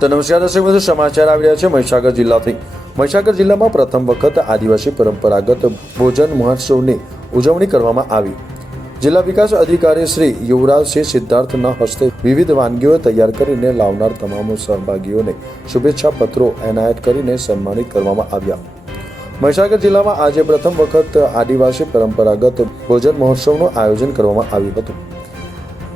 તો નમસ્કાર દર્શક મિત્રો, સમાચાર આવી રહ્યા છે મહીસાગર જિલ્લાથી. મહીસાગર જિલ્લામાં પ્રથમ વખત આદિવાસી પરંપરાગત ભોજન મહોત્સવની ઉજવણી કરવામાં આવી. જિલ્લા વિકાસ અધિકારી શ્રી યુવરાજસિંહ સિદ્ધાર્થના હસ્તે વિવિધ વાનગીઓ તૈયાર કરીને લાવનાર તમામ સહભાગીઓને શુભેચ્છા પત્રો એનાયત કરીને સન્માનિત કરવામાં આવ્યા. મહીસાગર જિલ્લામાં આજે પ્રથમ વખત આદિવાસી પરંપરાગત ભોજન મહોત્સવનું આયોજન કરવામાં આવ્યું હતું.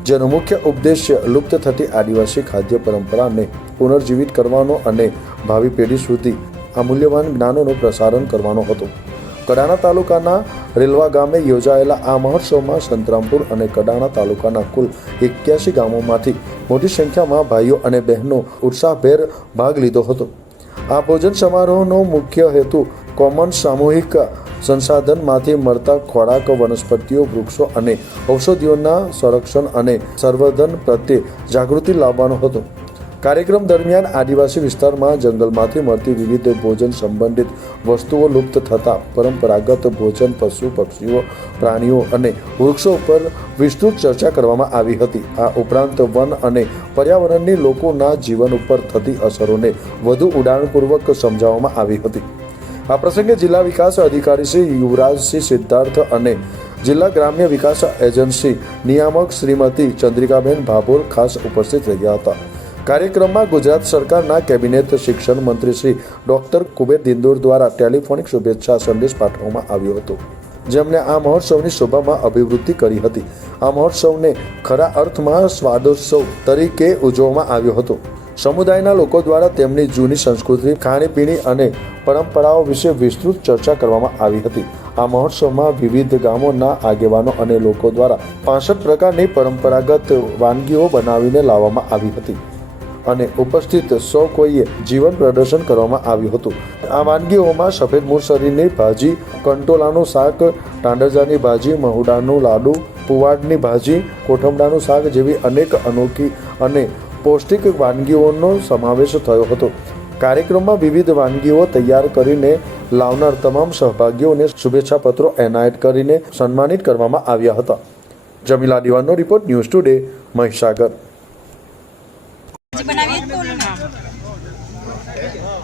જેનો મુખ્ય ઉદ્દેશ્ય લુપ્ત થતી આદિવાસી ખાદ્ય પરંપરાને પુનર્જીવિત કરવાનો અને ભાવિ પેઢી સુધી આ મૂલ્યવાન જ્ઞાનોનું પ્રસારણ કરવાનો હતો. કડાણા તાલુકાના રેલવા ગામે યોજાયેલા આ મહોત્સવમાં સંતરામપુર અને કડાણા તાલુકાના કુલ એક્યાસી ગામોમાંથી મોટી સંખ્યામાં ભાઈઓ અને બહેનો ઉત્સાહભેર ભાગ લીધો હતો. આ ભોજન સમારોહનો મુખ્ય હેતુ કોમન સામૂહિક સંસાધનમાંથી મળતા ખોરાક, વનસ્પતિઓ, વૃક્ષો અને ઔષધિઓના સંરક્ષણ અને સંવર્ધન પ્રત્યે જાગૃતિ લાવવાનો હતો. કાર્યક્રમ દરમિયાન આદિવાસી વિસ્તારમાં જંગલમાંથી મળતી વિવિધ ભોજન સંબંધિત વસ્તુઓ લુપ્ત થતા પરંપરાગત ભોજન, પશુ, પક્ષીઓ, પ્રાણીઓ અને વૃક્ષો પર વિસ્તૃત ચર્ચા કરવામાં આવી હતી. આ ઉપરાંત વન અને પર્યાવરણની લોકોના જીવન ઉપર થતી અસરોને વધુ ઉડાણપૂર્વક સમજાવવામાં આવી હતી. આ પ્રસંગે જિલ્લા વિકાસ અધિકારી શ્રી યુવરાજસિંહ સિદ્ધાર્થ અને જિલ્લા ગ્રામ્ય વિકાસ એજન્સી નિયામક શ્રીમતી ચંદ્રિકાબેન ભાભોર ખાસ ઉપસ્થિત રહ્યા હતા. કાર્યક્રમમાં ગુજરાત સરકારના કેબિનેટ શિક્ષણ મંત્રી શ્રી ડોક્ટર કુબેર દિંદુર દ્વારા ટેલિફોનિક શુભેચ્છા સંદેશ પાઠવવામાં આવ્યો હતો. જેમણે આ મહોત્સવની શોભામાં અભિવૃદ્ધિ કરી હતી. આ મહોત્સવને ખરા અર્થમાં સ્વાદોત્સવ તરીકે ઉજવવામાં આવ્યો હતો. સમુદાયના લોકો દ્વારા તેમની જૂની સંસ્કૃતિ, ખાણીપીણી અને પરંપરાઓ વિશે વિસ્તૃત ચર્ચા કરવામાં આવી હતી. આ મહોત્સવમાં વિવિધ ગામોના આગેવાનો અને લોકો દ્વારા પાસઠ પ્રકારની પરંપરાગત વાનગીઓ બનાવીને લાવવામાં આવી હતી અને ઉપસ્થિત સૌ કોઈએ જીવન પ્રદર્શન કરવામાં આવ્યું હતું. આ વાનગીઓમાં સફેદ મૂળસરીની ભાજી, કંટોલાનું શાક ટાંડરજાની ભાજી, મહુડાનું લાડુ પુવાડની ભાજી કોઠમડાનું શાક જેવી અનેક અનોખી અને પૌષ્ટિક વાનગીઓનો સમાવેશ થયો હતો. કાર્યક્રમમાં વિવિધ વાનગીઓ તૈયાર કરીને લાવનાર તમામ સહભાગીઓને શુભેચ્છા પત્રો એનાયત કરીને સન્માનિત કરવામાં આવ્યા હતા. જમીલા દિવાનનો રિપોર્ટ ન્યૂઝ ટુડે, મહીસાગર.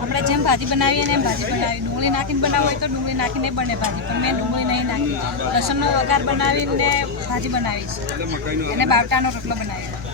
આપણે જેમ ભાજી બનાવીએ ને એમ ભાજી બનાવી ડુંગળી નાખીને બનાવવું હોય તો ડુંગળી નાખીને બને ભાજી. પણ મેં ડુંગળી નહીં નાખી. લસણનો વઘાર બનાવીને ભાજી બનાવી છે અને બાવટાનો રોટલો બનાવ્યો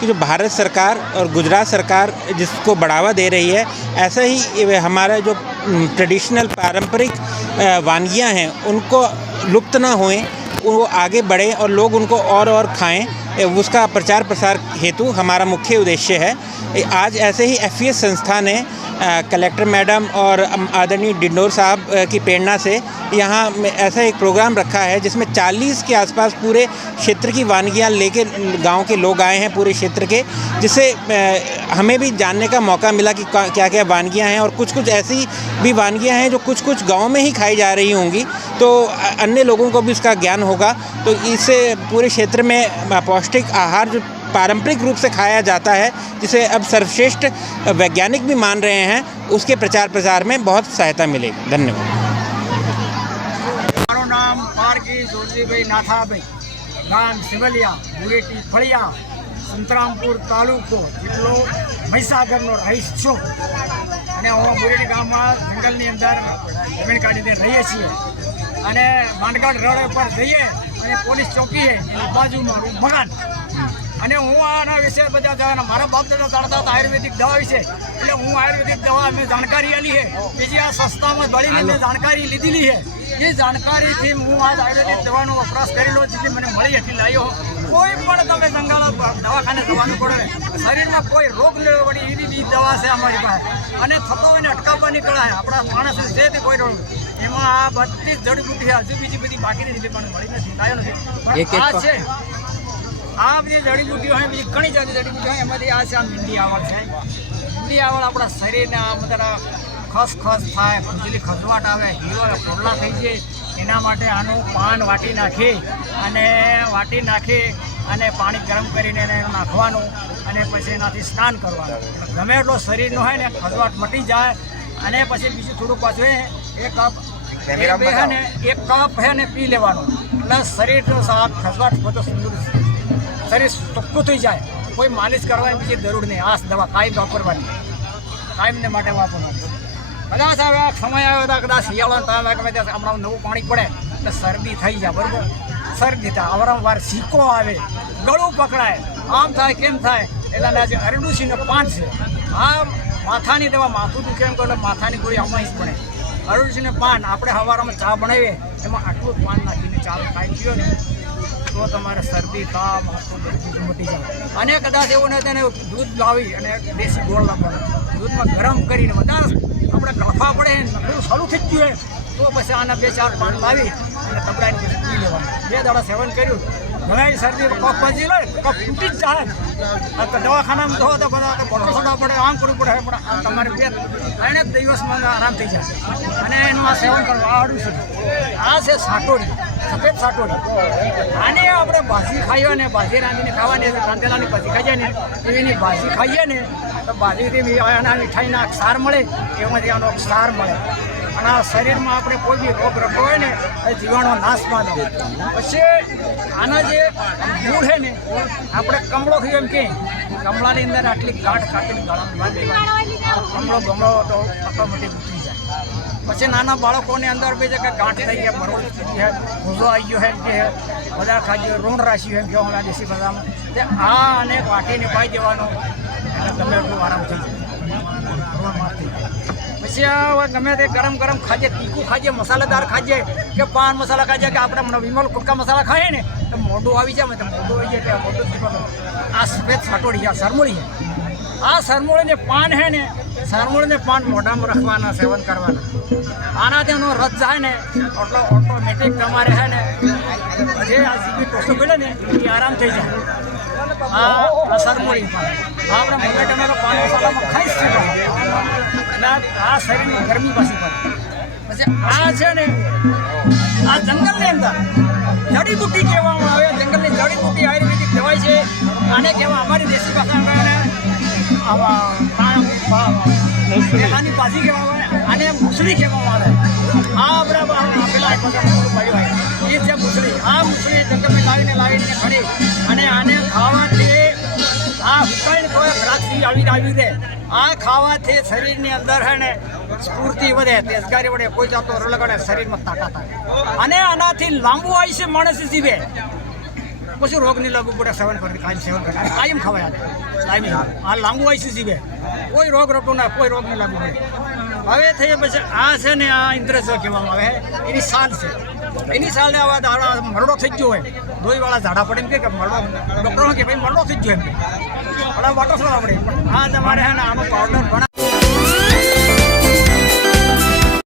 कि जो भारत सरकार और गुजरात सरकार जिसको बढ़ावा दे रही है, ऐसा ही हमारा जो ट्रेडिशनल पारंपरिक वानगियाँ हैं, उनको लुप्त ना होएँ, वो आगे बढ़ें और लोग उनको और और खाएँ उसका प्रचार प्रसार हेतु हमारा मुख्य उद्देश्य है। आज ऐसे ही एफ़ संस्था ने कलेक्टर मैडम और आदरणीय डिंडोर साहब की प्रेरणा से यहाँ ऐसा एक प्रोग्राम रखा है जिसमें 40 के आसपास पूरे क्षेत्र की वानगियाँ लेके गाँव के लोग आए हैं पूरे क्षेत्र के, जिससे हमें भी जानने का मौका मिला कि क्या क्या वानगियाँ हैं और कुछ कुछ ऐसी भी वानगियाँ हैं जो कुछ कुछ गाँव में ही खाई जा रही होंगी। तो अन्य लोगों को भी इसका ज्ञान होगा। तो इससे पूरे क्षेत्र में पौष्टिक आहार जो पारंपरिक रूप से खाया जाता है जिसे अब सर्वश्रेष्ठ वैज्ञानिक भी मान रहे हैं उसके प्रचार प्रसार में बहुत सहायता मिलेगी धन्यवाद મારું નામ પારકી જોરજીભાઈ નાથાભાઈ ગામ સિવલિયા બુરેટી ફળિયા સંતરામપુર તાલુકો જિલ્લો મહીસાગરનો રહીશ છું અને હું બુરેટી ગામમાં જંગલની અંદર જમીન કાઢીને રહીએ છીએ અને માંડગઢ રોડ ઉપર જઈએ અને પોલીસ ચોકી છે એની બાજુમાં મારું મકાન અને હું આના વિશે બધા જાણ મારા બાપ દાદા જાણતા હતા આયુર્વેદિક દવા વિશે. એટલે હું આયુર્વેદિક દવા મેં જાણકારી આલી છે. બીજી આ સસ્તામાં દળીને મેં જાણકારી લીધેલી છે. એ જાણકારીથી હું આજ આયુર્વેદિક દવાનો વપરાશ કરેલો જેથી મને મળી હતી લાવ્યો કોઈ પણ તમે જંગાળા દવાખાને જવાનું પડે શરીરમાં કોઈ રોગ ન પડે એવી બી દવા છે અમારી પાસે. અને થતો એને ને અટકાવવા નીકળાય આપણા માણસને જે તે કોઈ રોગ એમાં આ બધી જડીબુટી હજુ બીજી બધી બાકી રીતે પણ મળી નથી લાવ્યો નથી. પણ આ છે આ બધી જડીબુટ્ટીઓ હોય બીજી ઘણી જાતિ જડીબુટ્ટી હોય એમાંથી આ છે આ મીંડી આવળ છે. મીંડી આવળ આપણા શરીરને આ બધા ખસખસ થાય ખુજલી ખસવાટ આવે હીરો પોડલા થઈ જાય એના માટે આનું પાન વાટી નાખી અને વાટી નાખી અને પાણી ગરમ કરીને એને નાખવાનું અને પછી એનાથી સ્નાન કરવાનું. ગમે એટલો શરીરનો હોય ને ખસવાટ મટી જાય અને પછી બીજું થોડું પાછું એ એક કપ એક કપ હે ને પી લેવાનું. એટલે શરીર સાફ ખસવાટ બધો સુંદર શરીર ચોખ્ખું થઈ જાય. કોઈ માલિશ કરવાની બીજી જરૂર નહીં. આ દવા કાયમ વાપરવાની. કાયમને માટે વાપરવાની. કદાચ હવે સમય આવ્યો હતો કદાચ શિયાળો ટાઈમ ગમે ત્યાં હમણાં નવું પાણી પડે, એટલે શરદી થઈ જાય, બરાબર? શરદી થાય અવારંવાર શીકો આવે, ગળું પકડાય, આમ થાય, કેમ થાય? એટલે આજે અરડુસીનો પાન છે. આ માથાની દવા, માથું દુખે એમ એટલે માથાની ગોળી અમાઈ જ પડે. અરડુસીને પાન, આપણે સવારમાં ચા બનાવીએ, એમાં આટલું જ પાન નાખીને ચા ખાઈ ગયો ને. તો તમારે શરદી તાવ મટી જાય. અને કદાચ એવું નથી તેને દૂધ લાવી અને દેશી ગોળ લાવવાનો દૂધમાં ગરમ કરીને બધા આપણે ગળફા પડે નકરું સારું થઈ ગયું તો પછી આના બે ચાર પાન લાવી અને તબડાઈને પી લેવાનું. બે દાડા સેવન કર્યું. ઘણા શરદી કફ બાજી લે કફ તૂટી જ જાય. દવાખાનામાં જો તો બધા તો બોટલ પડે, આમ કરવું પડે પણ તમારે બે ત્રણે જ દિવસમાં આરામ થઈ જાય. અને એનું આ સેવન કરવું આ છે. આ છે સાટોડી. સફેદ સાટોડી આને આપણે ભાજી ખાઈએ ને ભાજી રાંધીને ખાવાની રાંધેલાની ભાજી ખાઈએ ને એની ભાજી ખાઈએ ને, તો ભાજીથી આના મીઠાઈના ક્ષાર મળે, એમાંથી આનો સાર મળે. અને આ શરીરમાં આપણે કોઈ બી રોગ રખો હોય ને, એ જીવાણો નાશ પામે. પછી આના જે મૂળ છે ને, આપણે કમળો થયો એમ કે, કમળાની અંદર આટલી ગાંઠ દેવાની. આ કમળો ગમળો તો ઓટોમેટિક ઉતરી જાય પછી નાના બાળકોની અંદર બી છે કે ગાંઠ થઈ ગયા મરોડ થઈ છે ભૂસો આવી ગયો છે કે, બધા ખાઈ ઋણ રાશિ એમ કહો અમે દેશી ભાષામાં તે આ અને વાટી નિભાઈ દેવાનો. અને તમે એટલું આરામ થઈ પછી ગમે તે ગરમ ગરમ ખાજે તીખું ખાજે મસાલેદાર ખાજે કે પાન મસાલા ખાજે કે આપણે વિમલ કુટકા મસાલા ખાઈએ ને, તો મોઢું આવી જાય મોઢું આવી જાય કે મોઢું આ સફેદ સાટોડી આ સરમોળી. છે આ સરમોળીને પાન હે ને, સરમૂળને પાન મોઢામાં રાખવાના, સેવન કરવાના. આનાથી એનો રસ જાય ને ઓટલો ઓટોમેટિક તમારે હે ને, જે આ સીબી ટોસો પડે ને, એ આરામ થઈ જાય. આ સરમોળી પાન. આપણે મમ્મી ટમેટો પાન મસાલામાં ખાઈ શકીએ એટલે આ શરીરની ગરમી પાછી પડે. પછી આ છે ને, આ જંગલની અંદર જડીબુટ્ટી કહેવામાં આવે. જંગલની જડીબુટ્ટી આયુર્વેદિક કહેવાય છે. આને કહેવા અમારી દેશી ભાષામાં એને પાછી કહેવામાં આને મુસળી કહેવામાં આવે. આ આપણા એ છે મુસળી. આ મુસળી જંગલમાં લાવીને લાવીને ખડી અને આને ખાવાથી આ હુકાઈને કોઈ દ્રાક્ષી આવી આવી દે આ ખાવાથી શરીરની અંદર હે સ્ફૂર્તિ વધે, તેજગારી વધે, કોઈ જાતો લગાડે શરીરમાં તાકાત આવે. અને આનાથી લાંબુ આયુષ્ય માણસ જીવે. પછી રોગ નહીં લાગુ પડે, સેવન કરી કાયમ સેવન કરે કાયમ ખવાય કાયમ આ લાંબુ આયુષ્ય જીવે. કોઈ રોગ રોગો ના, કોઈ રોગ નહીં લાગુ પડે. હવે થઈ પછી આ છે ને આ ઇન્દ્રજ કહેવામાં આવે એની સાલ છે. એની સાલે આવા દાડા મરડો થઈ ગયો હોય. દોઈવાળા ઝાડા પડે એમ કે મરડો ડૉક્ટરો કે ભાઈ મરડો થઈ ગયો એમ કે. વાટો પડે પણ આ તમારે આનો પાવડર